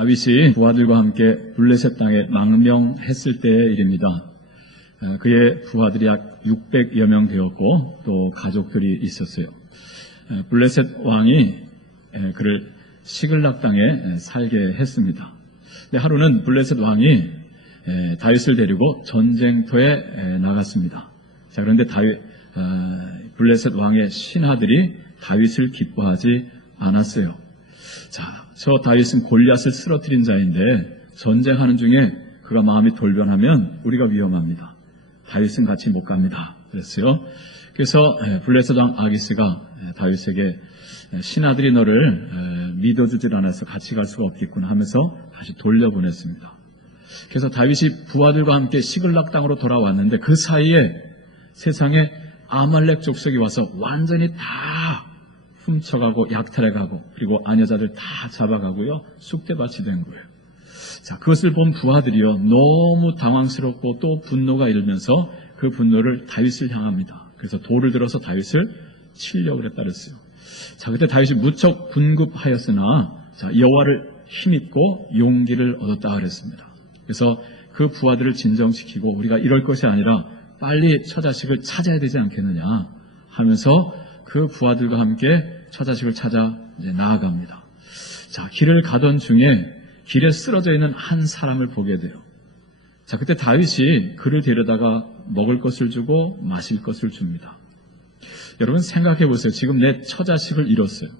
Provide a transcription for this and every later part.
다윗이 부하들과 함께 블레셋 땅에 망명했을 때의 일입니다. 그의 부하들이 약 600여 명 되었고 또 가족들이 있었어요. 블레셋 왕이 그를 시글락 땅에 살게 했습니다. 하루는 블레셋 왕이 다윗을 데리고 전쟁터에 나갔습니다. 자, 그런데 블레셋 왕의 신하들이 다윗을 기뻐하지 않았어요. 자, 저 다윗은 골리앗을 쓰러뜨린 자인데 전쟁하는 중에 그가 마음이 돌변하면 우리가 위험합니다. 다윗은 같이 못 갑니다. 그랬어요. 그래서 블레셋 왕 아기스가 다윗에게 신하들이 너를 믿어주질 않아서 같이 갈 수가 없겠구나 하면서 다시 돌려보냈습니다. 그래서 다윗이 부하들과 함께 시글락 땅으로 돌아왔는데 그 사이에 세상에 아말렉 족속이 와서 완전히 다 훔쳐가고 약탈해가고 그리고 아녀자들 다 잡아가고요. 쑥대밭이 된 거예요. 자, 그것을 본 부하들이요 너무 당황스럽고 또 분노가 일면서 그 분노를 다윗을 향합니다. 그래서 돌을 들어서 다윗을 치려고 했다 그랬어요. 자, 그때 다윗이 무척 분급하였으나 여호와를 힘입고 용기를 얻었다 그랬습니다. 그래서 그 부하들을 진정시키고 우리가 이럴 것이 아니라 빨리 처자식을 찾아야 되지 않겠느냐 하면서 그 부하들과 함께 처자식을 찾아 이제 나아갑니다. 자, 길을 가던 중에 길에 쓰러져 있는 한 사람을 보게 돼요. 자, 그때 다윗이 그를 데려다가 먹을 것을 주고 마실 것을 줍니다. 여러분 생각해 보세요. 지금 내 처자식을 잃었어요.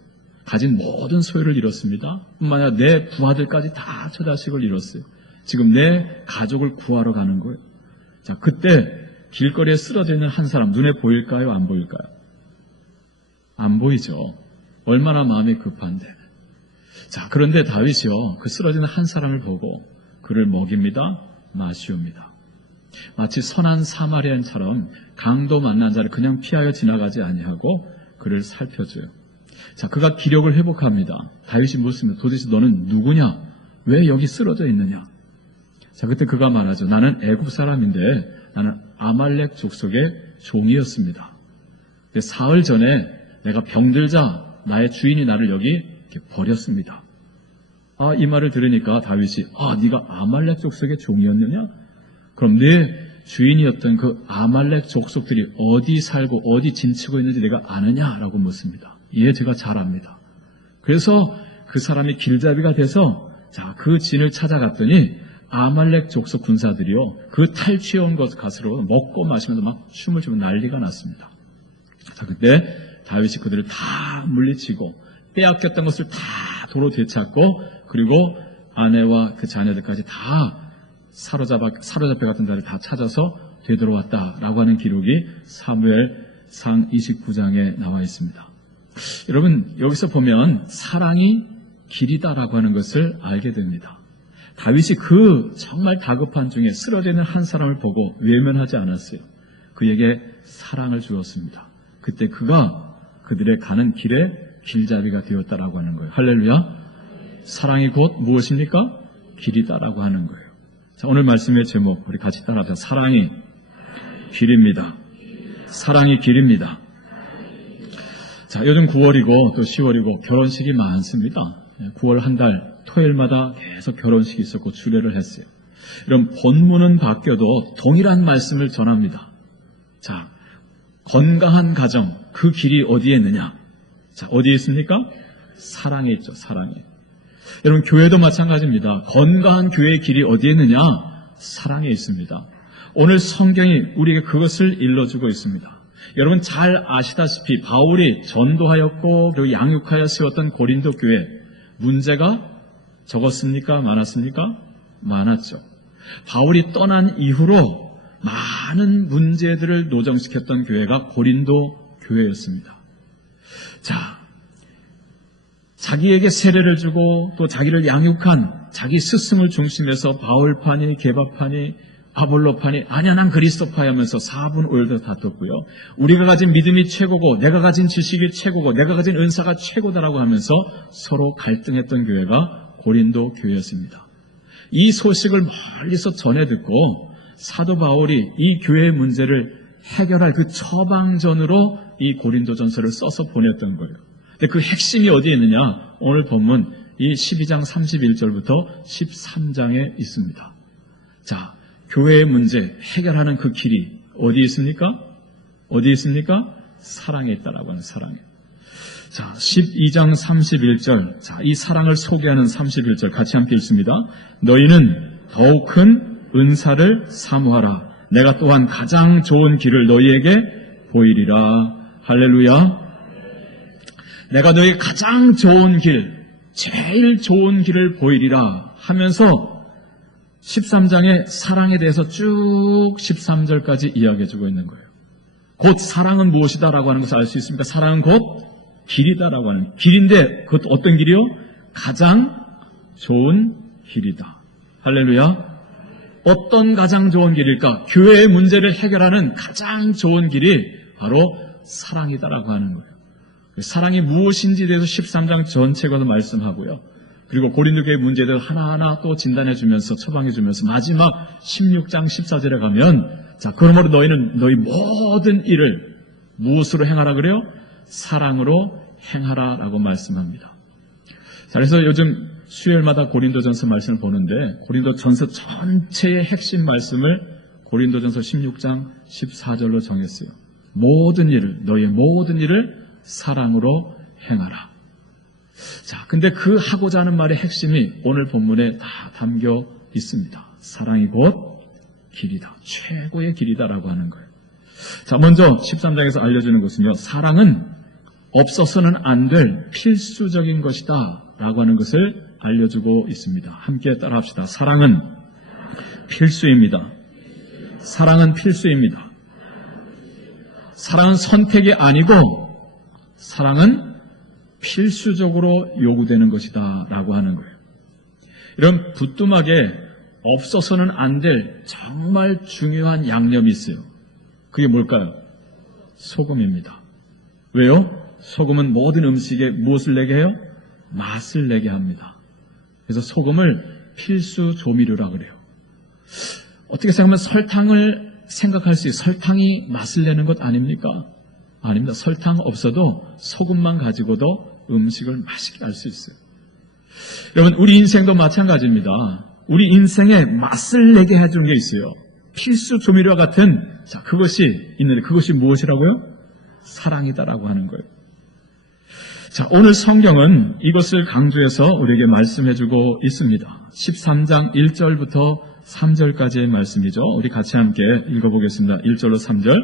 가진 모든 소유를 잃었습니다. 뿐만 아니라 내 부하들까지 다 처자식을 잃었어요. 지금 내 가족을 구하러 가는 거예요. 자, 그때 길거리에 쓰러져 있는 한 사람 눈에 보일까요? 안 보일까요? 안 보이죠. 얼마나 마음이 급한데. 자, 그런데 다윗이요 그 쓰러지는 한 사람을 보고 그를 먹입니다. 마시옵니다. 마치 선한 사마리아인처럼 강도 만난 자를 그냥 피하여 지나가지 아니하고 그를 살펴줘요. 자, 그가 기력을 회복합니다. 다윗이 묻습니다. 도대체 너는 누구냐? 왜 여기 쓰러져 있느냐? 자, 그때 그가 말하죠. 나는 애굽 사람인데 나는 아말렉 족속의 종이었습니다. 사흘 전에 내가 병들자 나의 주인이 나를 여기 이렇게 버렸습니다. 이 말을 들으니까 다윗이 네가 아말렉 족속의 종이었느냐? 그럼 내 주인이었던 그 아말렉 족속들이 어디 살고 어디 진치고 있는지 내가 아느냐라고 묻습니다. 예, 제가 잘 압니다. 그래서 그 사람이 길잡이가 돼서 그 진을 찾아갔더니 아말렉 족속 군사들이요 그 탈취해온 것으로 먹고 마시면서 막 춤을 추고 난리가 났습니다. 자, 그때 다윗이 그들을 다 물리치고 빼앗겼던 것을 다 도로 되찾고 그리고 아내와 그 자녀들까지 다 사로잡혀갔던 자를 다 찾아서 되돌아왔다라고 하는 기록이 사무엘상 29장에 나와 있습니다. 여러분 여기서 보면 사랑이 길이다라고 하는 것을 알게 됩니다. 다윗이 그 정말 다급한 중에 쓰러져 있는 한 사람을 보고 외면하지 않았어요. 그에게 사랑을 주었습니다. 그때 그가 그들의 가는 길에 길잡이가 되었다라고 하는 거예요. 할렐루야. 사랑이 곧 무엇입니까? 길이다라고 하는 거예요. 자, 오늘 말씀의 제목 우리 같이 따라하자. 사랑이 길입니다. 사랑이 길입니다. 자, 요즘 9월이고 또 10월이고 결혼식이 많습니다. 9월 한 달 토요일마다 계속 결혼식이 있었고 주례를 했어요. 이런 본문은 바뀌어도 동일한 말씀을 전합니다. 자, 건강한 가정 그 길이 어디에 있느냐? 자, 어디에 있습니까? 사랑에 있죠. 사랑에. 여러분 교회도 마찬가지입니다. 건강한 교회의 길이 어디에 있느냐? 사랑에 있습니다. 오늘 성경이 우리에게 그것을 일러주고 있습니다. 여러분 잘 아시다시피 바울이 전도하였고 그리고 양육하여 세웠던 고린도 교회 문제가 적었습니까? 많았습니까? 많았죠. 바울이 떠난 이후로 많은 문제들을 노정시켰던 교회가 고린도 교회였습니다. 자, 자기에게 세례를 주고 또 자기를 양육한 자기 스승을 중심해서 바울파니 게바파니 아볼로파니 아니야 난 그리스도파야 하면서 4분 5일도 다퉜고요. 우리가 가진 믿음이 최고고 내가 가진 지식이 최고고 내가 가진 은사가 최고다라고 하면서 서로 갈등했던 교회가 고린도 교회였습니다. 이 소식을 멀리서 전해 듣고 사도 바울이 이 교회의 문제를 해결할 그 처방전으로 이 고린도 전서를 써서 보냈던 거예요. 근데 그 핵심이 어디에 있느냐? 오늘 본문 이 12장 31절부터 13장에 있습니다. 자, 교회의 문제 해결하는 그 길이 어디 있습니까? 어디 있습니까? 사랑에 있다라고 하는 사랑에. 자, 12장 31절. 자, 이 사랑을 소개하는 31절 같이 함께 읽습니다. 너희는 더욱 큰 은사를 사모하라. 내가 또한 가장 좋은 길을 너희에게 보이리라. 할렐루야. 내가 너희 가장 좋은 길, 제일 좋은 길을 보이리라 하면서 13장의 사랑에 대해서 쭉 13절까지 이야기해주고 있는 거예요. 곧 사랑은 무엇이다라고 하는 것을 알 수 있습니까? 사랑은 곧 길이다라고 하는 길인데 그것도 어떤 길이요? 가장 좋은 길이다. 할렐루야. 어떤 가장 좋은 길일까? 교회의 문제를 해결하는 가장 좋은 길이 바로 사랑이다라고 하는 거예요. 사랑이 무엇인지에 대해서 13장 전체가도 말씀하고요. 그리고 고린도 교회 문제에 대해서 하나하나 또 진단해 주면서 처방해 주면서 마지막 16장 14절에 가면 자, 그러므로 너희는 너희 모든 일을 무엇으로 행하라 그래요? 사랑으로 행하라라고 말씀합니다. 자, 그래서 요즘 수요일마다 고린도전서 말씀을 보는데 고린도전서 전체의 핵심 말씀을 고린도전서 16장 14절로 정했어요. 모든 일을, 너희의 모든 일을 사랑으로 행하라. 자, 근데 그 하고자 하는 말의 핵심이 오늘 본문에 다 담겨 있습니다. 사랑이 곧 길이다. 최고의 길이다라고 하는 거예요. 자, 먼저 13장에서 알려주는 것은요. 사랑은 없어서는 안 될 필수적인 것이다 라고 하는 것을 알려주고 있습니다. 함께 따라합시다. 사랑은 필수입니다. 사랑은 필수입니다. 사랑은 선택이 아니고 사랑은 필수적으로 요구되는 것이다 라고 하는 거예요. 이런 부뚜막에 없어서는 안 될 정말 중요한 양념이 있어요. 그게 뭘까요? 소금입니다. 왜요? 소금은 모든 음식에 무엇을 내게 해요? 맛을 내게 합니다. 그래서 소금을 필수 조미료라 그래요. 어떻게 생각하면 설탕을 생각할 수 있어요. 설탕이 맛을 내는 것 아닙니까? 아닙니다. 설탕 없어도 소금만 가지고도 음식을 맛있게 할 수 있어요. 여러분, 우리 인생도 마찬가지입니다. 우리 인생에 맛을 내게 해주는 게 있어요. 필수 조미료와 같은, 자, 그것이 있는데 그것이 무엇이라고요? 사랑이다라고 하는 거예요. 자, 오늘 성경은 이것을 강조해서 우리에게 말씀해주고 있습니다. 13장 1절부터 3절까지의 말씀이죠. 우리 같이 함께 읽어보겠습니다. 1절로 3절.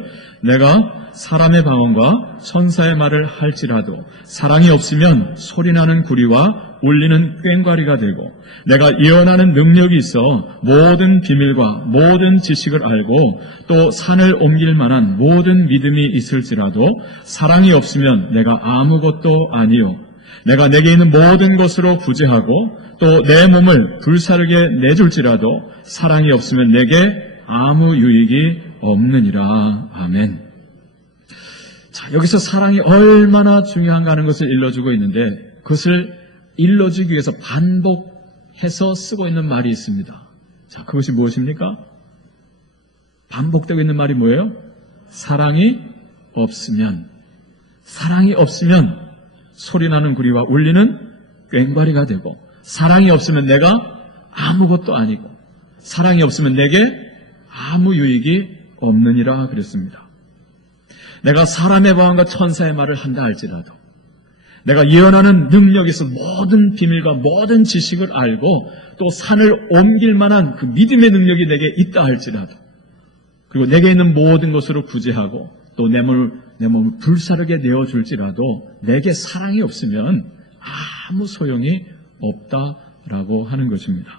내가 사람의 방언과 천사의 말을 할지라도 사랑이 없으면 소리나는 구리와 울리는 꽹과리가 되고 내가 예언하는 능력이 있어 모든 비밀과 모든 지식을 알고 또 산을 옮길 만한 모든 믿음이 있을지라도 사랑이 없으면 내가 아무것도 아니요 내가 내게 있는 모든 것으로 부재하고 또 내 몸을 불사르게 내줄지라도 사랑이 없으면 내게 아무 유익이 없느니라. 아멘. 자, 여기서 사랑이 얼마나 중요한가 하는 것을 일러주고 있는데 그것을 일러주기 위해서 반복해서 쓰고 있는 말이 있습니다. 자, 그것이 무엇입니까? 반복되고 있는 말이 뭐예요? 사랑이 없으면 소리나는 구리와 울리는 꽹과리가 되고 사랑이 없으면 내가 아무것도 아니고 사랑이 없으면 내게 아무 유익이 없느니라 그랬습니다. 내가 사람의 방언과 천사의 말을 한다 할지라도 내가 예언하는 능력이 있어 모든 비밀과 모든 지식을 알고 또 산을 옮길 만한 그 믿음의 능력이 내게 있다 할지라도 그리고 내게 있는 모든 것으로 구제하고 또 내 몸을 불사르게 내어줄지라도 내게 사랑이 없으면 아무 소용이 없다라고 하는 것입니다.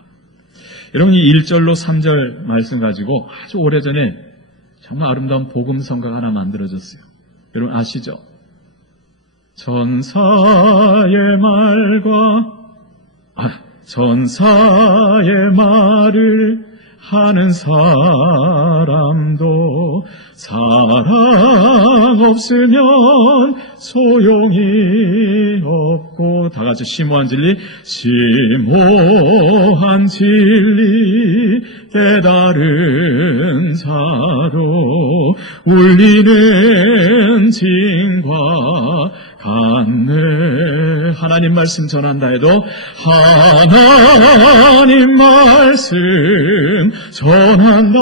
여러분, 이 1절로 3절 말씀 가지고 아주 오래전에 정말 아름다운 복음성가가 하나 만들어졌어요. 여러분 아시죠? 천사의 말을 하는 사람도 사랑 없으면 소용이 없고 다 같이 심오한 진리 깨달은 자로 울리는 징과 같네. 하나의 하나님 말씀 전한다 해도 하나님 말씀 전한다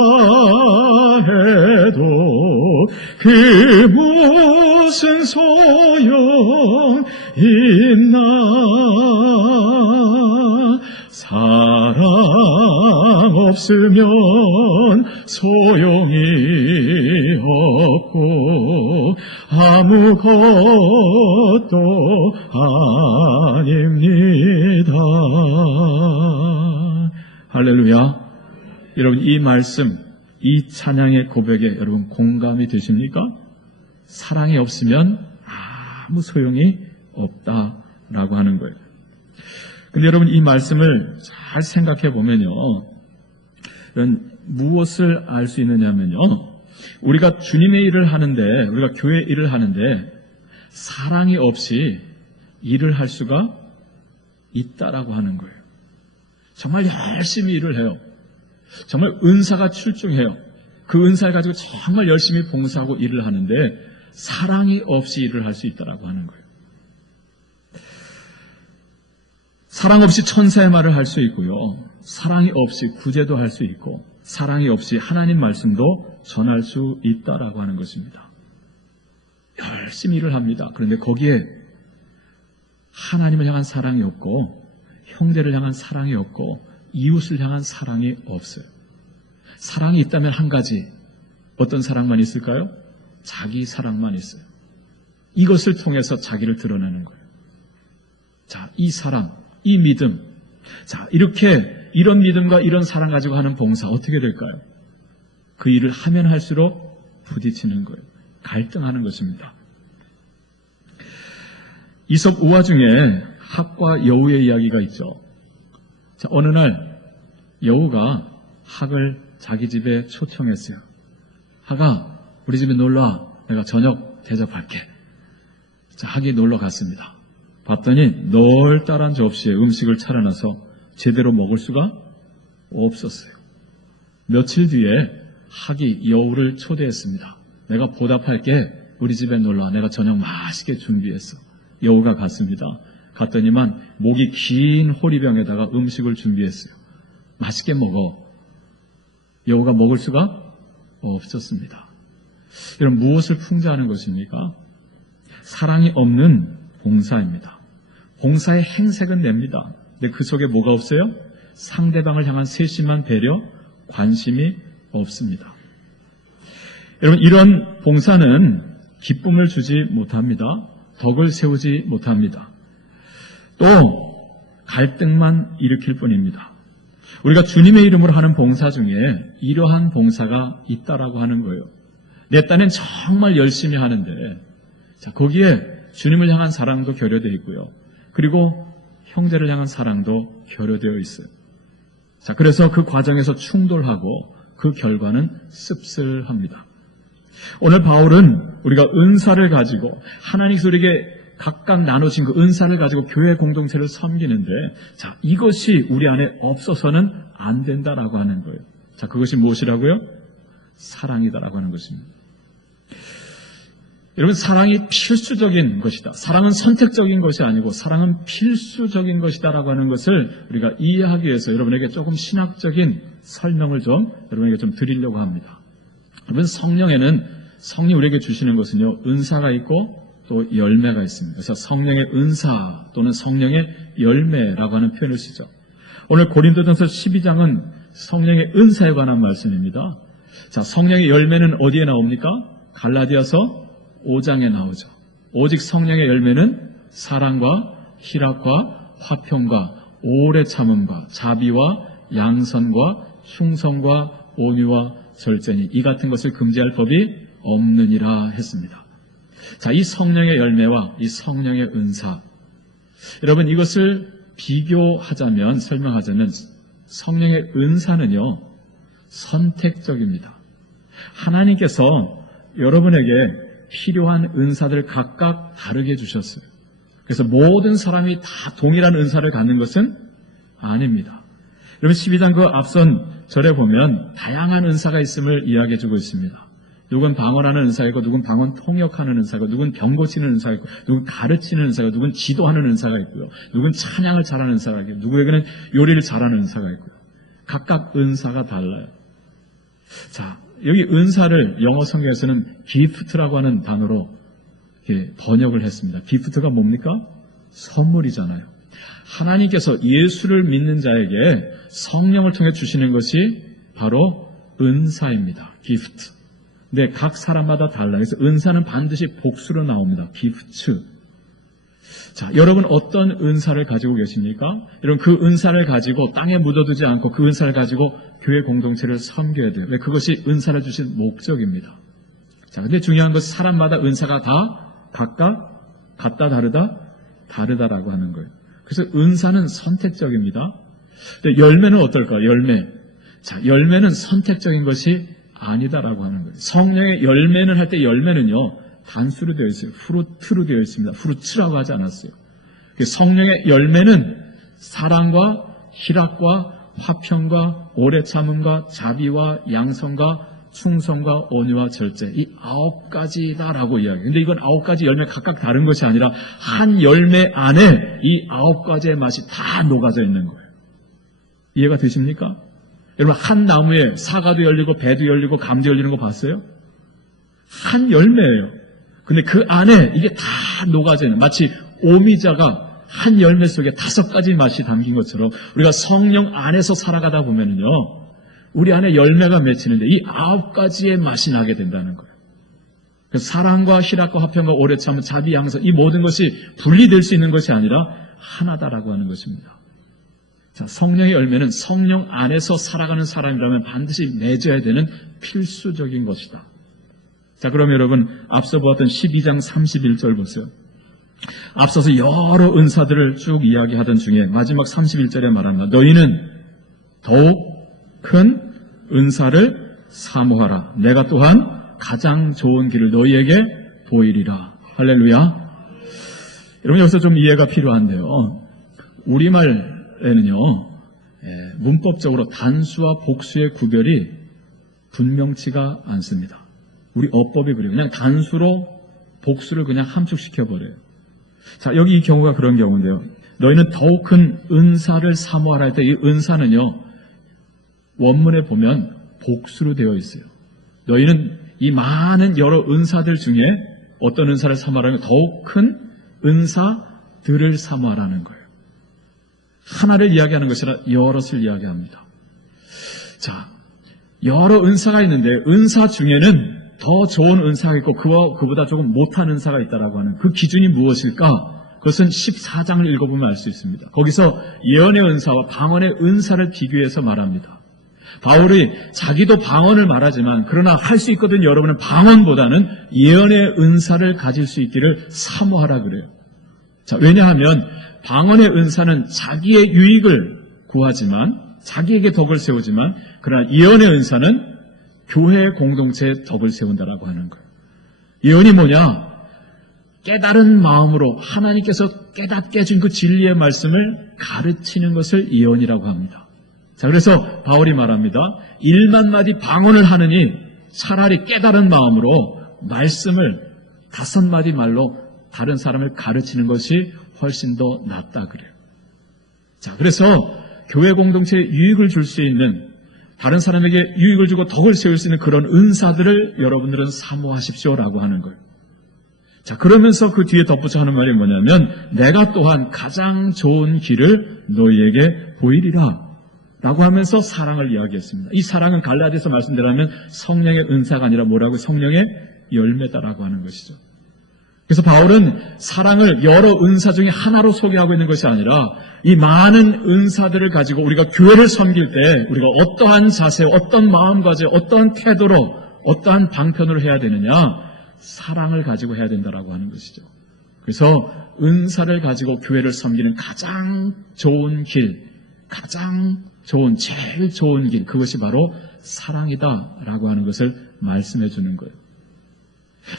해도 그 무슨 소용 있나. 사랑 없으면 소용이 없고 아무것도 아닙니다. 할렐루야. 여러분, 이 말씀, 이 찬양의 고백에 여러분 공감이 되십니까? 사랑이 없으면 아무 소용이 없다라고 하는 거예요. 근데 여러분, 이 말씀을 잘 생각해 보면요, 무엇을 알 수 있느냐면요, 우리가 주님의 일을 하는데, 우리가 교회 일을 하는데 사랑이 없이 일을 할 수가 있다라고 하는 거예요. 정말 열심히 일을 해요. 정말 은사가 출중해요. 그 은사를 가지고 정말 열심히 봉사하고 일을 하는데 사랑이 없이 일을 할 수 있다라고 하는 거예요. 사랑 없이 천사의 말을 할 수 있고요, 사랑이 없이 구제도 할 수 있고, 사랑이 없이 하나님 말씀도 전할 수 있다라고 하는 것입니다. 열심히 일을 합니다. 그런데 거기에 하나님을 향한 사랑이 없고, 형제를 향한 사랑이 없고, 이웃을 향한 사랑이 없어요. 사랑이 있다면 한 가지, 어떤 사랑만 있을까요? 자기 사랑만 있어요. 이것을 통해서 자기를 드러내는 거예요. 자, 이 사랑, 이 믿음, 자, 이런 믿음과 이런 사랑 가지고 하는 봉사 어떻게 될까요? 그 일을 하면 할수록 부딪히는 거예요. 갈등하는 것입니다. 이솝 우화 중에 학과 여우의 이야기가 있죠. 자, 어느 날 여우가 학을 자기 집에 초청했어요. 학아, 우리 집에 놀러와. 내가 저녁 대접할게. 자, 학이 놀러 갔습니다. 봤더니 널따란 접시에 음식을 차려놔서 제대로 먹을 수가 없었어요. 며칠 뒤에 학이 여우를 초대했습니다. 내가 보답할게. 우리 집에 놀러와. 내가 저녁 맛있게 준비했어. 여우가 갔습니다. 갔더니만 목이 긴 호리병에다가 음식을 준비했어요. 맛있게 먹어. 여우가 먹을 수가 없었습니다. 여러분, 무엇을 풍자하는 것입니까? 사랑이 없는 봉사입니다. 봉사의 행색은 냅니다. 근데 그 속에 뭐가 없어요? 상대방을 향한 세심한 배려, 관심이 없습니다. 여러분, 이런 봉사는 기쁨을 주지 못합니다. 덕을 세우지 못합니다. 또 갈등만 일으킬 뿐입니다. 우리가 주님의 이름으로 하는 봉사 중에 이러한 봉사가 있다라고 하는 거예요. 내 딴엔 정말 열심히 하는데, 자, 거기에 주님을 향한 사랑도 결여되어 있고요. 그리고 형제를 향한 사랑도 결여되어 있어요. 자, 그래서 그 과정에서 충돌하고 그 결과는 씁쓸합니다. 오늘 바울은 우리가 은사를 가지고 하나님께서 우리에게 각각 나누신 그 은사를 가지고 교회 공동체를 섬기는데, 자, 이것이 우리 안에 없어서는 안 된다라고 하는 거예요. 자, 그것이 무엇이라고요? 사랑이다라고 하는 것입니다. 여러분, 사랑이 필수적인 것이다. 사랑은 선택적인 것이 아니고 사랑은 필수적인 것이다라고 하는 것을 우리가 이해하기 위해서 여러분에게 조금 신학적인 설명을 좀 여러분에게 좀 드리려고 합니다. 여러분, 성령이 우리에게 주시는 것은요, 은사가 있고 또 열매가 있습니다. 그래서 성령의 은사 또는 성령의 열매라고 하는 표현을 쓰죠. 오늘 고린도전서 12장은 성령의 은사에 관한 말씀입니다. 자, 성령의 열매는 어디에 나옵니까? 갈라디아서 5장에 나오죠. 오직 성령의 열매는 사랑과 희락과 화평과 오래 참음과 자비와 양선과 충성과 온유와 절제니 이 같은 것을 금지할 법이 없느니라 했습니다. 자, 이 성령의 열매와 이 성령의 은사, 여러분, 이것을 비교하자면, 설명하자면 성령의 은사는요, 선택적입니다. 하나님께서 여러분에게 필요한 은사들 각각 다르게 주셨어요. 그래서 모든 사람이 다 동일한 은사를 갖는 것은 아닙니다. 여러분, 12장 그 앞선 절에 보면 다양한 은사가 있음을 이야기해주고 있습니다. 누군 방언하는 은사가 있고, 누군 방언 통역하는 은사가 있고, 누군 병 고치는 은사가 있고, 누군 가르치는 은사가 있고, 누군 지도하는 은사가 있고요. 누군 찬양을 잘하는 은사가 있고, 누구에게는 요리를 잘하는 은사가 있고요. 각각 은사가 달라요. 자, 여기 은사를 영어 성경에서는 기프트라고 하는 단어로 번역을 했습니다. 기프트가 뭡니까? 선물이잖아요. 하나님께서 예수를 믿는 자에게 성령을 통해 주시는 것이 바로 은사입니다. 기프트. 근데 각 사람마다 달라요. 그래서 은사는 반드시 복수로 나옵니다. 기프트. 자, 여러분 어떤 은사를 가지고 계십니까? 여러분 그 은사를 가지고 땅에 묻어두지 않고 그 은사를 가지고 교회 공동체를 섬겨야 돼요. 왜? 그것이 은사를 주신 목적입니다. 자, 근데 중요한 것은 사람마다 은사가 다 각각 같다 다르다 다르다라고 하는 거예요. 그래서 은사는 선택적입니다. 근데 열매는 어떨까? 열매. 자, 열매는 선택적인 것이 아니다라고 하는 거예요. 성령의 열매는 할 때 열매는요 단수로 되어 있어요. 프루트로 되어 있습니다. 프루츠라고 하지 않았어요. 성령의 열매는 사랑과 희락과 화평과 오래 참음과 자비와 양성과 충성과 온유와 절제, 이 9가지다라고 이야기해요. 근데 이건 9가지 열매 각각 다른 것이 아니라 한 열매 안에 이 9가지의 맛이 다 녹아져 있는 거예요. 이해가 되십니까? 여러분 한 나무에 사과도 열리고 배도 열리고 감도 열리는 거 봤어요? 한 열매예요. 근데 그 안에 이게 다 녹아져 있는, 마치 오미자가 한 열매 속에 5가지 맛이 담긴 것처럼 우리가 성령 안에서 살아가다 보면은요, 우리 안에 열매가 맺히는데 이 9가지의 맛이 나게 된다는 거예요. 그래서 사랑과 희락과 화평과 오래 참음, 자비, 양성, 이 모든 것이 분리될 수 있는 것이 아니라 하나다라고 하는 것입니다. 자, 성령의 열매는 성령 안에서 살아가는 사람이라면 반드시 맺어야 되는 필수적인 것이다. 자, 그럼 여러분 앞서 보았던 12장 31절 보세요. 앞서서 여러 은사들을 쭉 이야기하던 중에 마지막 31절에 말합니다. 너희는 더욱 큰 은사를 사모하라. 내가 또한 가장 좋은 길을 너희에게 보이리라. 할렐루야. 여러분 여기서 좀 이해가 필요한데요. 우리말에는요, 문법적으로 단수와 복수의 구별이 분명치가 않습니다. 우리 어법이 그래요. 그냥 단수로 복수를 그냥 함축시켜버려요. 자, 여기 이 경우가 그런 경우인데요. 너희는 더욱 큰 은사를 사모하라 할 때 이 은사는요, 원문에 보면 복수로 되어 있어요. 너희는 이 많은 여러 은사들 중에 어떤 은사를 사모하라면 더욱 큰 은사들을 사모하라는 거예요. 하나를 이야기하는 것이 아니라 여럿을 이야기합니다. 자, 여러 은사가 있는데 은사 중에는 더 좋은 은사가 있고 그보다 조금 못한 은사가 있다라고 하는 그 기준이 무엇일까? 그것은 14장을 읽어보면 알 수 있습니다. 거기서 예언의 은사와 방언의 은사를 비교해서 말합니다. 바울이 자기도 방언을 말하지만 그러나 할 수 있거든 여러분은 방언보다는 예언의 은사를 가질 수 있기를 사모하라 그래요. 자, 왜냐하면 방언의 은사는 자기의 유익을 구하지만 자기에게 덕을 세우지만 그러나 예언의 은사는 교회 공동체에 덕을 세운다라고 하는 거예요. 예언이 뭐냐? 깨달은 마음으로 하나님께서 깨닫게 해준 그 진리의 말씀을 가르치는 것을 예언이라고 합니다. 자, 그래서 바울이 말합니다. 1만 마디 방언을 하느니 차라리 깨달은 마음으로 말씀을 5마디 말로 다른 사람을 가르치는 것이 훨씬 더 낫다 그래요. 자, 그래서 교회 공동체에 유익을 줄 수 있는, 다른 사람에게 유익을 주고 덕을 세울 수 있는 그런 은사들을 여러분들은 사모하십시오라고 하는 거예요. 자, 그러면서 그 뒤에 덧붙여 하는 말이 뭐냐면 내가 또한 가장 좋은 길을 너희에게 보이리라 라고 하면서 사랑을 이야기했습니다. 이 사랑은 갈라디아서 말씀대로하면 성령의 은사가 아니라 뭐라고? 성령의 열매다라고 하는 것이죠. 그래서 바울은 사랑을 여러 은사 중에 하나로 소개하고 있는 것이 아니라 이 많은 은사들을 가지고 우리가 교회를 섬길 때 우리가 어떠한 자세, 어떤 마음가짐, 어떠한 태도로, 어떠한 방편으로 해야 되느냐, 사랑을 가지고 해야 된다라고 하는 것이죠. 그래서 은사를 가지고 교회를 섬기는 가장 좋은 길, 가장 좋은, 제일 좋은 길, 그것이 바로 사랑이다라고 하는 것을 말씀해 주는 거예요.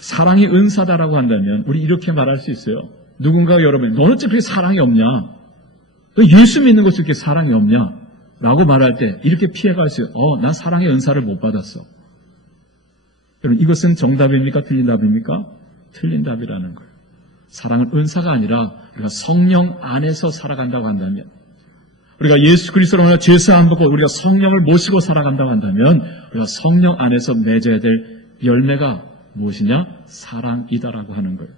사랑이 은사다라고 한다면 우리 이렇게 말할 수 있어요. 누군가가 여러분, 너는 어떻게 사랑이 없냐? 너 예수 믿는 것이 이렇게 사랑이 없냐? 라고 말할 때 이렇게 피해갈 수 있어요. 난 사랑의 은사를 못 받았어. 여러분, 이것은 정답입니까? 틀린 답입니까? 틀린 답이라는 거예요. 사랑은 은사가 아니라 우리가 성령 안에서 살아간다고 한다면, 우리가 예수 그리스도로 하여 죄사함 받고 우리가 성령을 모시고 살아간다고 한다면, 우리가 성령 안에서 맺어야 될 열매가 무엇이냐? 사랑이다라고 하는 거예요.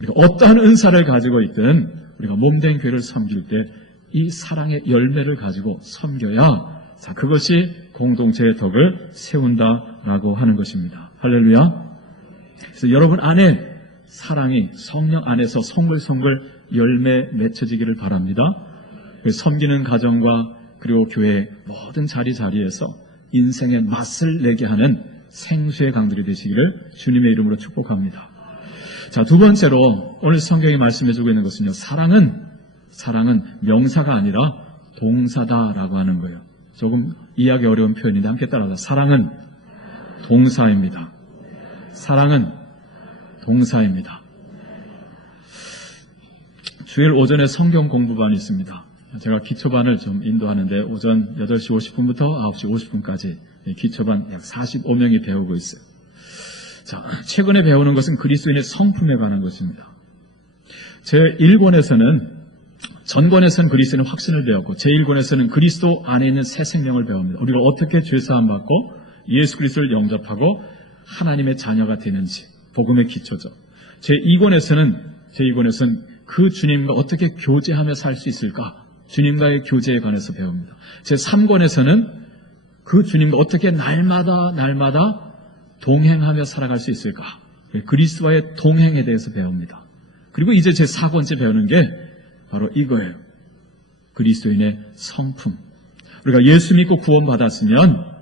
우리가 어떠한 은사를 가지고 있든 우리가 몸된 교회를 섬길 때 이 사랑의 열매를 가지고 섬겨야, 자, 그것이 공동체의 덕을 세운다라고 하는 것입니다. 할렐루야. 그래서 여러분 안에 사랑이 성령 안에서 송글송글 열매 맺혀지기를 바랍니다. 섬기는 가정과 그리고 교회 모든 자리자리에서 인생의 맛을 내게 하는 생수의 강들이 되시기를 주님의 이름으로 축복합니다. 자, 두 번째로 오늘 성경이 말씀해주고 있는 것은요, 사랑은 명사가 아니라 동사다라고 하는 거예요. 조금 이해하기 어려운 표현인데 함께 따라서, 사랑은 동사입니다. 사랑은 동사입니다. 주일 오전에 성경 공부반이 있습니다. 제가 기초반을 좀 인도하는데 오전 8시 50분부터 9시 50분까지 기초반 약 45명이 배우고 있어요. 자, 최근에 배우는 것은 그리스도인의 성품에 관한 것입니다. 제1권에서는, 전권에서는 그리스도인의 확신을 배웠고, 제1권에서는 그리스도 안에 있는 새 생명을 배웁니다. 우리가 어떻게 죄사함 받고 예수 그리스도를 영접하고 하나님의 자녀가 되는지, 복음의 기초죠. 제2권에서는 그 주님과 어떻게 교제하며 살 수 있을까? 주님과의 교제에 관해서 배웁니다. 제3권에서는 그 주님과 어떻게 날마다 동행하며 살아갈 수 있을까? 그리스도와의 동행에 대해서 배웁니다. 그리고 이제 제4번째 배우는 게 바로 이거예요. 그리스도인의 성품. 우리가 예수 믿고 구원받았으면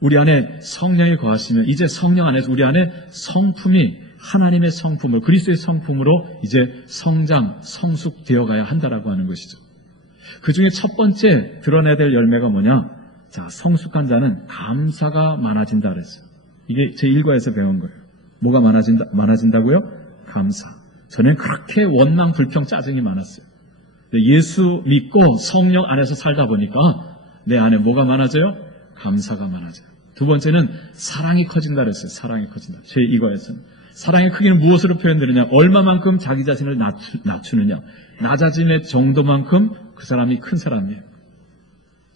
우리 안에 성령이 거하시면 이제 성령 안에서 우리 안에 성품이 하나님의 성품으로, 그리스도의 성품으로 이제 성장, 성숙되어 가야 한다라고 하는 것이죠. 그 중에 첫 번째 드러내야 될 열매가 뭐냐? 자, 성숙한 자는 감사가 많아진다 그랬어요. 이게 제1과에서 배운 거예요. 뭐가 많아진다고요? 감사. 전에는 그렇게 원망, 불평, 짜증이 많았어요. 예수 믿고 성령 안에서 살다 보니까 내 안에 뭐가 많아져요? 감사가 많아져요. 두 번째는 사랑이 커진다 그랬어요. 사랑이 커진다. 제2과에서는. 사랑의 크기는 무엇으로 표현되느냐? 얼마만큼 자기 자신을 낮추느냐? 낮아짐의 정도만큼 그 사람이 큰 사람이에요.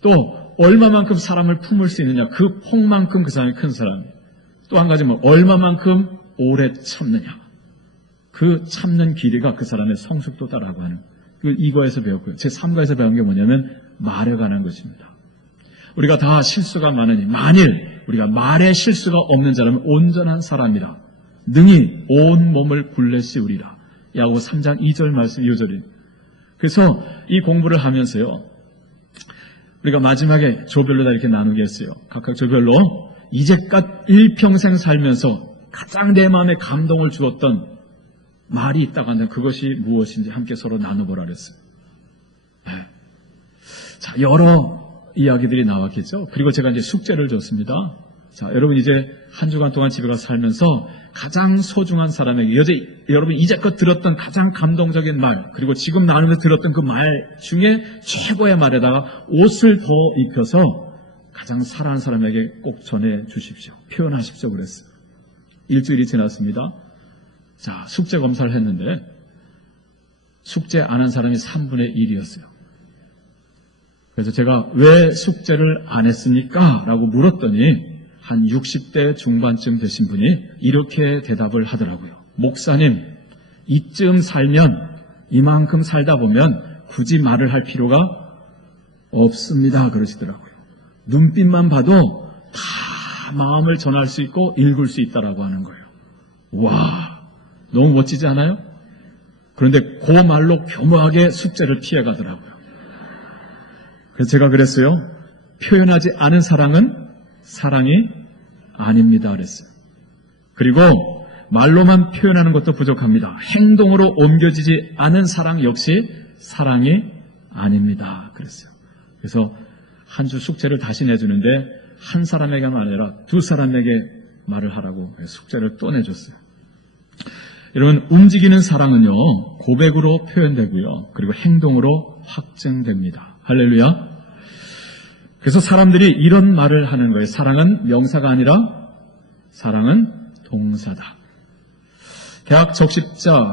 또 얼마만큼 사람을 품을 수 있느냐? 그 폭만큼 그 사람이 큰 사람이에요. 또 한 가지는 얼마만큼 오래 참느냐? 그 참는 길이가 그 사람의 성숙도다라고 하는, 그 2과에서 배웠고요. 제3과에서 배운 게 뭐냐면 말에 관한 것입니다. 우리가 다 실수가 많으니 만일 우리가 말에 실수가 없는 자라면 온전한 사람이라 능히 온 몸을 굴레씌우리라. 야고보 3장 2절 말씀 2절입니다. 그래서 이 공부를 하면서요, 우리가 마지막에 조별로 다 이렇게 나누게 했어요. 각각 조별로 이제껏 일평생 살면서 가장 내 마음에 감동을 주었던 말이 있다고 한다면 그것이 무엇인지 함께 서로 나눠보라 그랬어요. 네. 자, 여러 이야기들이 나왔겠죠. 그리고 제가 이제 숙제를 줬습니다. 자, 여러분 이제 한 주간 동안 집에 가서 살면서 가장 소중한 사람에게 여러분 이제껏 들었던 가장 감동적인 말, 그리고 지금 나누면서 들었던 그 말 중에 최고의 말에다가 옷을 더 입혀서 가장 사랑하는 사람에게 꼭 전해 주십시오. 표현하십시오 그랬어요. 일주일이 지났습니다. 자, 숙제 검사를 했는데 숙제 안 한 사람이 3분의 1이었어요. 그래서 제가 왜 숙제를 안 했습니까? 라고 물었더니 한 60대 중반쯤 되신 분이 이렇게 대답을 하더라고요. 목사님, 이쯤 살면, 이만큼 살다 보면 굳이 말을 할 필요가 없습니다. 그러시더라고요. 눈빛만 봐도 다 마음을 전할 수 있고 읽을 수 있다라고 하는 거예요. 와, 너무 멋지지 않아요? 그런데 그 말로 교묘하게 숙제를 피해가더라고요. 그래서 제가 그랬어요. 표현하지 않은 사랑은 사랑이 아닙니다 그랬어요. 그리고 말로만 표현하는 것도 부족합니다. 행동으로 옮겨지지 않은 사랑 역시 사랑이 아닙니다 그랬어요. 그래서 한 주 숙제를 다시 내주는데 한 사람에게만 아니라 두 사람에게 말을 하라고 숙제를 또 내줬어요. 여러분, 움직이는 사랑은요, 고백으로 표현되고요, 그리고 행동으로 확증됩니다. 할렐루야. 그래서 사람들이 이런 말을 하는 거예요. 사랑은 명사가 아니라 사랑은 동사다.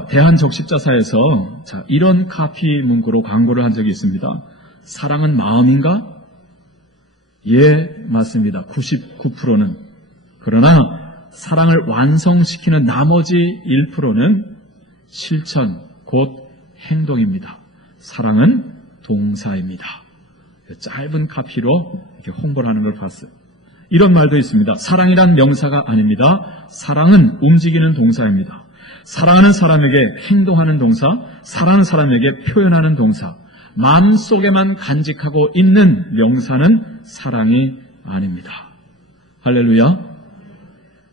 대한적십자사에서 이런 카피 문구로 광고를 한 적이 있습니다. 사랑은 마음인가? 예, 맞습니다. 99%는. 그러나 사랑을 완성시키는 나머지 1%는 실천, 곧 행동입니다. 사랑은 동사입니다. 짧은 카피로 이렇게 홍보를 하는 걸 봤어요. 이런 말도 있습니다. 사랑이란 명사가 아닙니다. 사랑은 움직이는 동사입니다. 사랑하는 사람에게 행동하는 동사, 사랑하는 사람에게 표현하는 동사, 마음속에만 간직하고 있는 명사는 사랑이 아닙니다. 할렐루야.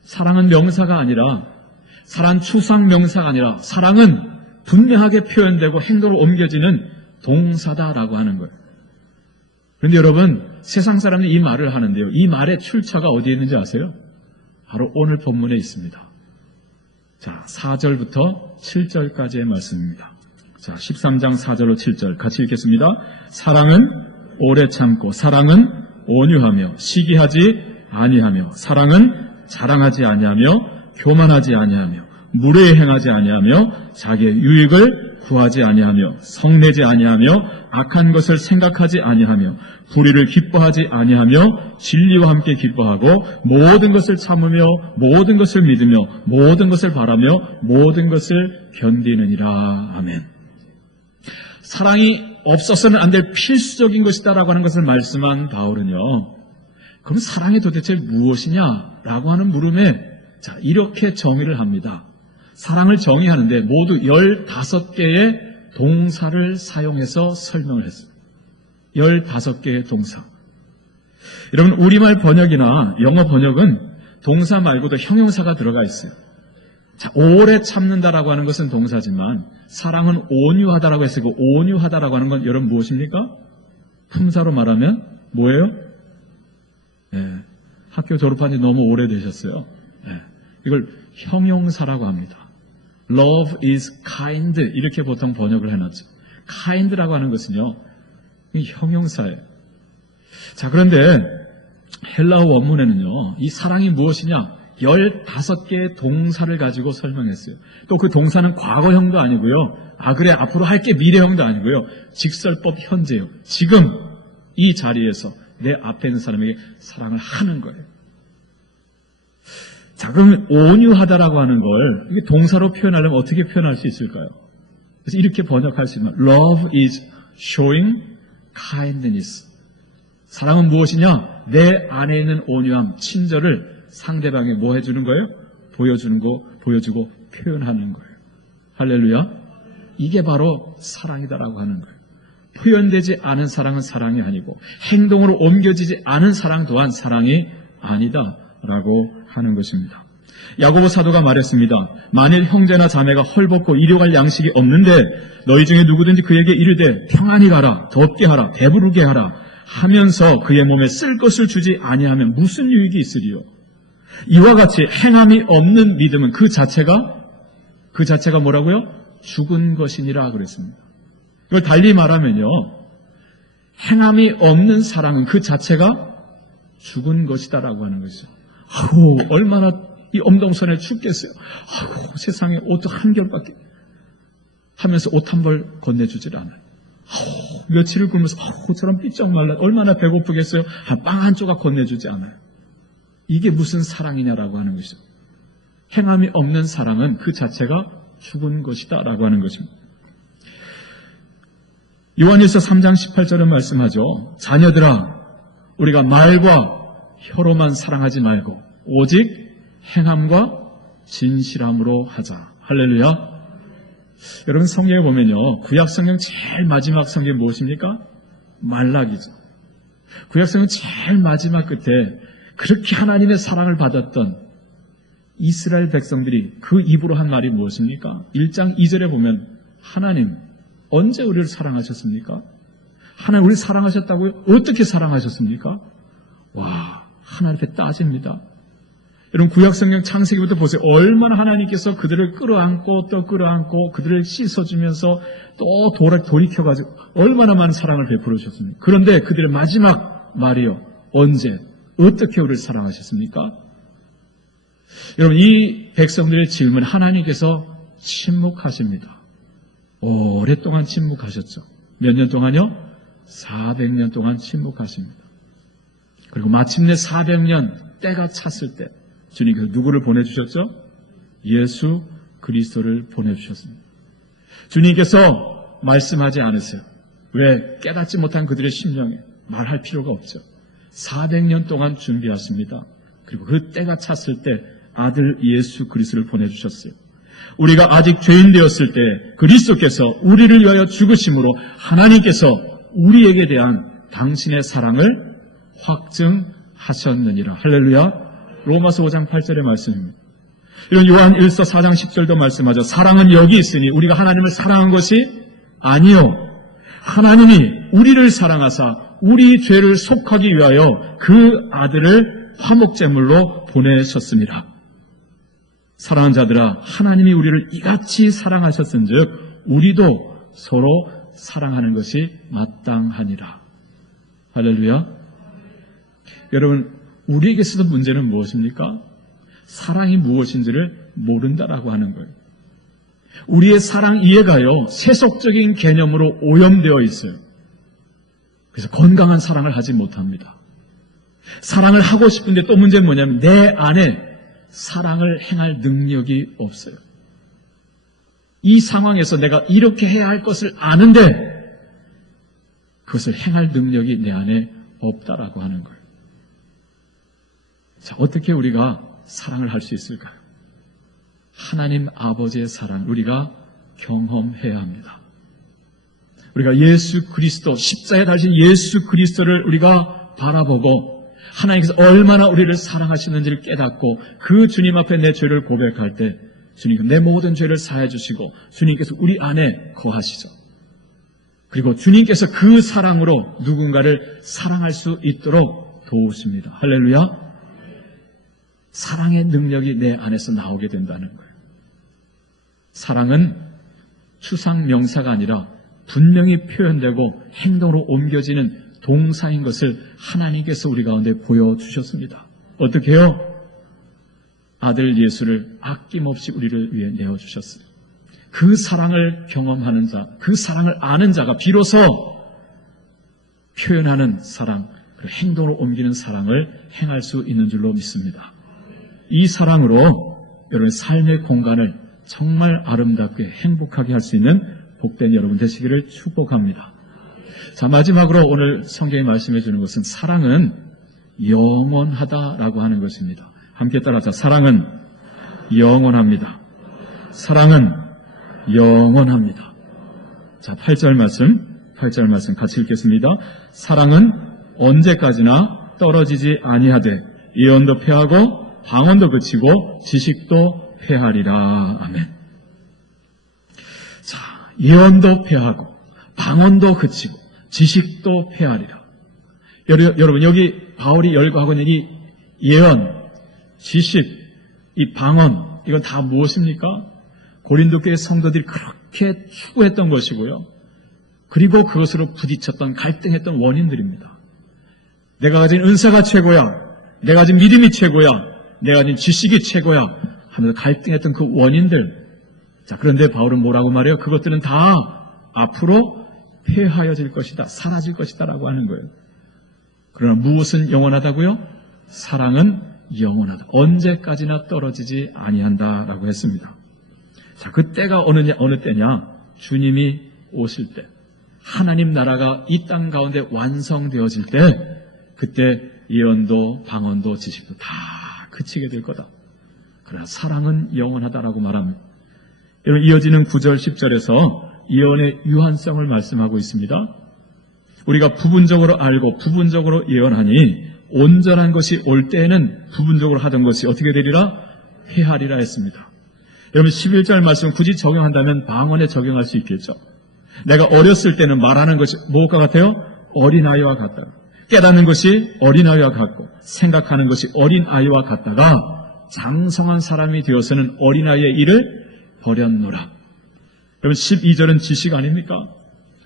사랑은 명사가 아니라, 사랑 추상 명사가 아니라, 사랑은 분명하게 표현되고 행동으로 옮겨지는 동사다라고 하는 거예요. 그런데 여러분, 세상 사람이 이 말을 하는데요. 이 말의 출처가 어디에 있는지 아세요? 바로 오늘 본문에 있습니다. 자, 4절부터 7절까지의 말씀입니다. 자, 13장 4절로 7절 같이 읽겠습니다. 사랑은 오래 참고, 사랑은 온유하며, 시기하지 아니하며, 사랑은 자랑하지 아니하며, 교만하지 아니하며, 무례히 행하지 아니하며, 자기의 유익을 구하지 아니하며, 성내지 아니하며, 악한 것을 생각하지 아니하며, 불의를 기뻐하지 아니하며, 진리와 함께 기뻐하고, 모든 것을 참으며, 모든 것을 믿으며, 모든 것을 바라며, 모든 것을 견디느니라. 아멘. 사랑이 없어서는 안 될 필수적인 것이다라고 하는 것을 말씀한 바울은요, 그럼 사랑이 도대체 무엇이냐라고 하는 물음에 이렇게 정의를 합니다. 사랑을 정의하는데 모두 15개의 동사를 사용해서 설명을 했습니다. 15개의 동사. 여러분, 우리말 번역이나 영어 번역은 동사 말고도 형용사가 들어가 있어요. 자, 오래 참는다라고 하는 것은 동사지만 사랑은 온유하다라고 했어요. 온유하다라고 하는 건 여러분 무엇입니까? 품사로 말하면 뭐예요? 학교 졸업한 지 너무 오래되셨어요. 이걸 형용사라고 합니다. Love is kind 이렇게 보통 번역을 해놨죠. kind라고 하는 것은요, 형용사예요. 자, 그런데 헬라어 원문에는요, 이 사랑이 무엇이냐 15개의 동사를 가지고 설명했어요. 또 그 동사는 과거형도 아니고요, 그래 앞으로 할게 미래형도 아니고요, 직설법 현재형. 지금 이 자리에서 내 앞에 있는 사람에게 사랑을 하는 거예요. 자, 그럼 온유하다라고 하는 걸 이게 동사로 표현하려면 어떻게 표현할 수 있을까요? 그래서 이렇게 번역할 수 있는 Love is showing kindness. 사랑은 무엇이냐? 내 안에 있는 온유함, 친절을 상대방에 뭐 해주는 거예요? 보여주고 표현하는 거예요. 할렐루야. 이게 바로 사랑이다라고 하는 거예요. 표현되지 않은 사랑은 사랑이 아니고 행동으로 옮겨지지 않은 사랑 또한 사랑이 아니다라고 하는 것입니다. 야고보 사도가 말했습니다. 만일 형제나 자매가 헐벗고 일용할 양식이 없는데 너희 중에 누구든지 그에게 이르되 평안히 가라, 덥게 하라, 배부르게 하라 하면서 그의 몸에 쓸 것을 주지 아니하면 무슨 유익이 있으리요? 이와 같이 행함이 없는 믿음은 그 자체가 뭐라고요? 죽은 것이니라 그랬습니다. 이걸 달리 말하면요, 행함이 없는 사랑은 그 자체가 죽은 것이다라고 하는 것이죠. 얼마나 이 엄동선에 춥겠어요. 세상에 옷도 한 겹밖에 하면서 옷 한 벌 건네주질 않아요. 며칠을 굶으면서 저런 삐쩍 말라 얼마나 배고프겠어요. 빵 한 조각 건네주지 않아요. 이게 무슨 사랑이냐라고 하는 것이죠. 행함이 없는 사랑은 그 자체가 죽은 것이다라고 하는 것입니다. 요한일서 3장 18절은 말씀하죠. 자녀들아, 우리가 말과 혀로만 사랑하지 말고 오직 행함과 진실함으로 하자. 할렐루야. 여러분, 성경에 보면요, 구약성경 제일 마지막 성경이 무엇입니까? 말라기죠. 구약성경 제일 마지막 끝에 그렇게 하나님의 사랑을 받았던 이스라엘 백성들이 그 입으로 한 말이 무엇입니까? 1장 2절에 보면 하나님 언제 우리를 사랑하셨습니까? 하나님 우리 사랑하셨다고요? 어떻게 사랑하셨습니까? 와, 하나님 앞에 따집니다. 여러분, 구약성경 창세기부터 보세요. 얼마나 하나님께서 그들을 끌어안고 또 끌어안고 그들을 씻어주면서 또 돌이켜가지고 얼마나 많은 사랑을 베풀어 주셨습니까? 그런데 그들의 마지막 말이요, 언제 어떻게 우리를 사랑하셨습니까? 여러분, 이 백성들의 질문 하나님께서 침묵하십니다. 오랫동안 침묵하셨죠. 몇 년 동안요? 400년 동안 침묵하십니다. 그리고 마침내 400년 때가 찼을 때 주님께서 누구를 보내주셨죠? 예수 그리스도를 보내주셨습니다. 주님께서 말씀하지 않으세요. 왜? 깨닫지 못한 그들의 심령에 말할 필요가 없죠. 400년 동안 준비하십니다. 그리고 그 때가 찼을 때 아들 예수 그리스도를 보내주셨어요. 우리가 아직 죄인 되었을 때 그리스도께서 우리를 위하여 죽으심으로 하나님께서 우리에게 대한 당신의 사랑을 확증하셨느니라. 할렐루야. 로마서 5장 8절의 말씀입니다. 이런 요한 1서 4장 10절도 말씀하죠. 사랑은 여기 있으니 우리가 하나님을 사랑한 것이 아니요, 하나님이 우리를 사랑하사 우리 죄를 속하기 위하여 그 아들을 화목제물로 보내셨습니다. 사랑하는 자들아, 하나님이 우리를 이같이 사랑하셨은즉 우리도 서로 사랑하는 것이 마땅하니라. 할렐루야. 여러분, 우리에게서도 문제는 무엇입니까? 사랑이 무엇인지를 모른다라고 하는 거예요. 우리의 사랑 이해가요, 세속적인 개념으로 오염되어 있어요. 그래서 건강한 사랑을 하지 못합니다. 사랑을 하고 싶은데 또 문제는 뭐냐면 내 안에 사랑을 행할 능력이 없어요. 이 상황에서 내가 이렇게 해야 할 것을 아는데 그것을 행할 능력이 내 안에 없다라고 하는 거예요. 자, 어떻게 우리가 사랑을 할 수 있을까요? 하나님 아버지의 사랑 우리가 경험해야 합니다. 우리가 예수 그리스도, 십자가에 달리신 예수 그리스도를 우리가 바라보고 하나님께서 얼마나 우리를 사랑하시는지를 깨닫고 그 주님 앞에 내 죄를 고백할 때 주님께서 내 모든 죄를 사해 주시고 주님께서 우리 안에 거하시죠. 그리고 주님께서 그 사랑으로 누군가를 사랑할 수 있도록 도우십니다. 할렐루야. 사랑의 능력이 내 안에서 나오게 된다는 거예요. 사랑은 추상 명사가 아니라 분명히 표현되고 행동으로 옮겨지는 동사인 것을 하나님께서 우리 가운데 보여주셨습니다. 어떻게 해요? 아들 예수를 아낌없이 우리를 위해 내어주셨어요. 그 사랑을 경험하는 자, 그 사랑을 아는 자가 비로소 표현하는 사랑, 그리고 행동으로 옮기는 사랑을 행할 수 있는 줄로 믿습니다. 이 사랑으로 여러분 삶의 공간을 정말 아름답게 행복하게 할 수 있는 복된 여러분 되시기를 축복합니다. 자, 마지막으로 오늘 성경이 말씀해 주는 것은 사랑은 영원하다라고 하는 것입니다. 함께 따라서 사랑은 영원합니다. 사랑은 영원합니다. 자, 8절 말씀 같이 읽겠습니다. 사랑은 언제까지나 떨어지지 아니하되 예언도 패하고 방언도 그치고 지식도 패하리라. 아멘. 자, 예언도 패하고 방언도 그치고 지식도 패하리라. 여러분, 여기 바울이 열거하고 있는 이 예언, 지식, 이 방언, 이건 다 무엇입니까? 고린도 교회 성도들이 그렇게 추구했던 것이고요. 그리고 그것으로 부딪혔던, 갈등했던 원인들입니다. 내가 가진 은사가 최고야, 내가 가진 믿음이 최고야, 내가 가진 지식이 최고야 하면서 갈등했던 그 원인들. 자, 그런데 바울은 뭐라고 말해요? 그것들은 다 앞으로 폐하여질 것이다, 사라질 것이다 라고 하는 거예요. 그러나 무엇은 영원하다고요? 사랑은 영원하다. 언제까지나 떨어지지 아니한다 라고 했습니다. 자, 그 때가 어느 때냐? 주님이 오실 때, 하나님 나라가 이 땅 가운데 완성되어질 때, 그때 예언도 방언도 지식도 다 그치게 될 거다. 그러나 사랑은 영원하다라고 말합니다. 여러분, 이어지는 9절 10절에서 예언의 유한성을 말씀하고 있습니다. 우리가 부분적으로 알고 부분적으로 예언하니 온전한 것이 올 때에는 부분적으로 하던 것이 어떻게 되리라? 회하리라 했습니다. 여러분, 11절 말씀 굳이 적용한다면 방언에 적용할 수 있겠죠. 내가 어렸을 때는 말하는 것이 무엇과 같아요? 어린아이와 같다. 깨닫는 것이 어린아이와 같고 생각하는 것이 어린아이와 같다가 장성한 사람이 되어서는 어린아이의 일을 버렸노라. 여러분, 12절은 지식 아닙니까?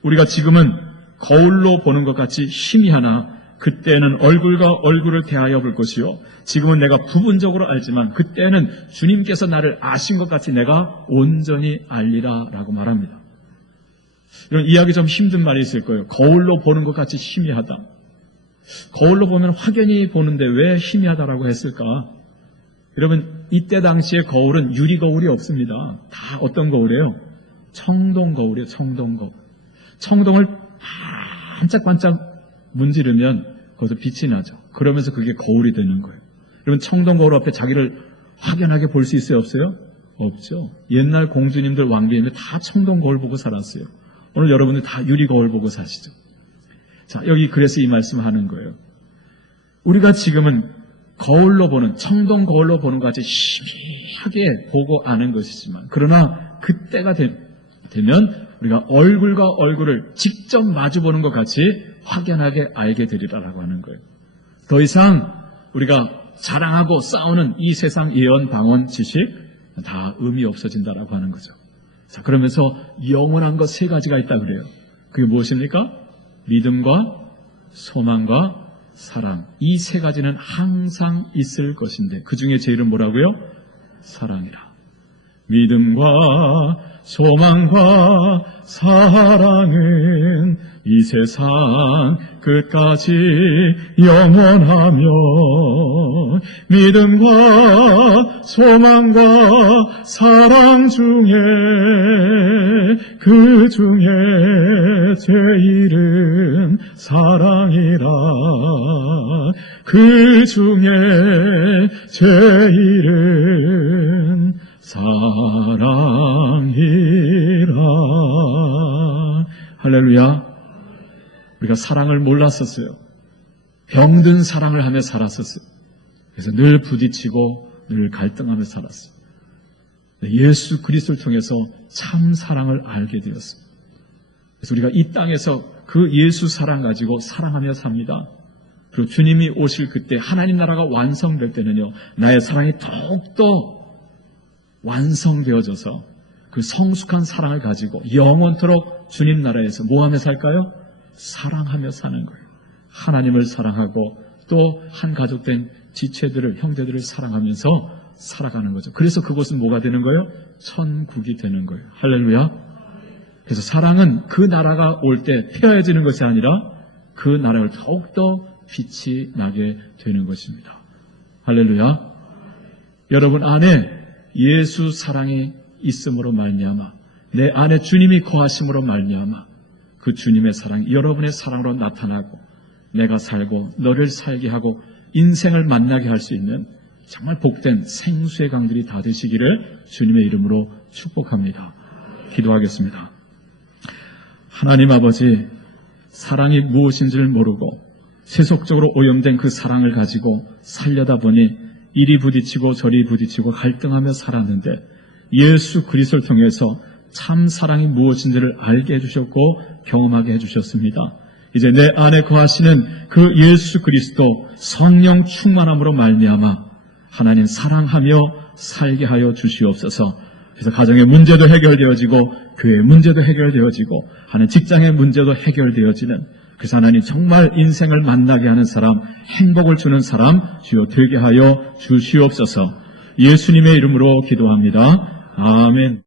우리가 지금은 거울로 보는 것 같이 희미하나 그때는 얼굴과 얼굴을 대하여 볼 것이요 지금은 내가 부분적으로 알지만 그때는 주님께서 나를 아신 것 같이 내가 온전히 알리라 라고 말합니다. 이런 이야기 좀 힘든 말이 있을 거예요. 거울로 보는 것 같이 희미하다. 거울로 보면 확연히 보는데 왜 희미하다라고 했을까? 여러분, 이때 당시에 거울은 유리 거울이 없습니다. 다 어떤 거울이에요? 청동 거울이에요. 청동 거울. 청동을 반짝반짝 문지르면 거기서 빛이 나죠. 그러면서 그게 거울이 되는 거예요. 여러분, 청동 거울 앞에 자기를 확연하게 볼 수 있어요? 없어요? 없죠. 옛날 공주님들, 왕비님들 다 청동 거울 보고 살았어요. 오늘 여러분들 다 유리 거울 보고 사시죠. 자, 여기 그래서 이 말씀을 하는 거예요. 우리가 지금은 거울로 보는, 청동 거울로 보는 것 같이 희미하게 보고 아는 것이지만, 그러나 그때가 되면 우리가 얼굴과 얼굴을 직접 마주보는 것 같이 확연하게 알게 되리라라고 하는 거예요. 더 이상 우리가 자랑하고 싸우는 이 세상 예언, 방언, 지식 다 의미 없어진다라고 하는 거죠. 자, 그러면서 영원한 것 세 가지가 있다 그래요. 그게 무엇입니까? 믿음과 소망과 사랑. 이 세 가지는 항상 있을 것인데 그 중에 제일은 뭐라고요? 사랑이라. 믿음과 소망과 사랑은 이 세상 끝까지 영원하며 믿음과 소망과 사랑 중에 그 중에 제일은 사랑이라. 그 중에 제일은 사랑이라. 할렐루야. 우리가 사랑을 몰랐었어요. 병든 사랑을 하며 살았었어요. 그래서 늘 부딪히고 늘 갈등하며 살았어요. 예수 그리스도를 통해서 참 사랑을 알게 되었어요. 그래서 우리가 이 땅에서 그 예수 사랑 가지고 사랑하며 삽니다. 그리고 주님이 오실 그때 하나님 나라가 완성될 때는요, 나의 사랑이 더욱더 완성되어져서 그 성숙한 사랑을 가지고 영원토록 주님 나라에서 뭐하며 살까요? 사랑하며 사는 거예요. 하나님을 사랑하고 또 한 가족된 지체들을, 형제들을 사랑하면서 살아가는 거죠. 그래서 그곳은 뭐가 되는 거예요? 천국이 되는 거예요. 할렐루야. 그래서 사랑은 그 나라가 올 때 폐허해지는 것이 아니라 그 나라를 더욱더 빛이 나게 되는 것입니다. 할렐루야. 여러분 안에 예수 사랑이 있음으로 말미암아, 내 안에 주님이 거하심으로 말미암아 그 주님의 사랑이 여러분의 사랑으로 나타나고 내가 살고 너를 살게 하고 인생을 만나게 할 수 있는 정말 복된 생수의 강들이 다 되시기를 주님의 이름으로 축복합니다. 기도하겠습니다. 하나님 아버지, 사랑이 무엇인지를 모르고 세속적으로 오염된 그 사랑을 가지고 살려다 보니 이리 부딪히고 저리 부딪히고 갈등하며 살았는데 예수 그리스도를 통해서 참 사랑이 무엇인지를 알게 해주셨고 경험하게 해주셨습니다. 이제 내 안에 거하시는 그 예수 그리스도 성령 충만함으로 말미암아 하나님 사랑하며 살게 하여 주시옵소서. 그래서 가정의 문제도 해결되어지고 교회의 문제도 해결되어지고 하는 직장의 문제도 해결되어지는, 그래서 하나님 정말 인생을 만나게 하는 사람, 행복을 주는 사람 주여 되게 하여 주시옵소서. 예수님의 이름으로 기도합니다. 아멘.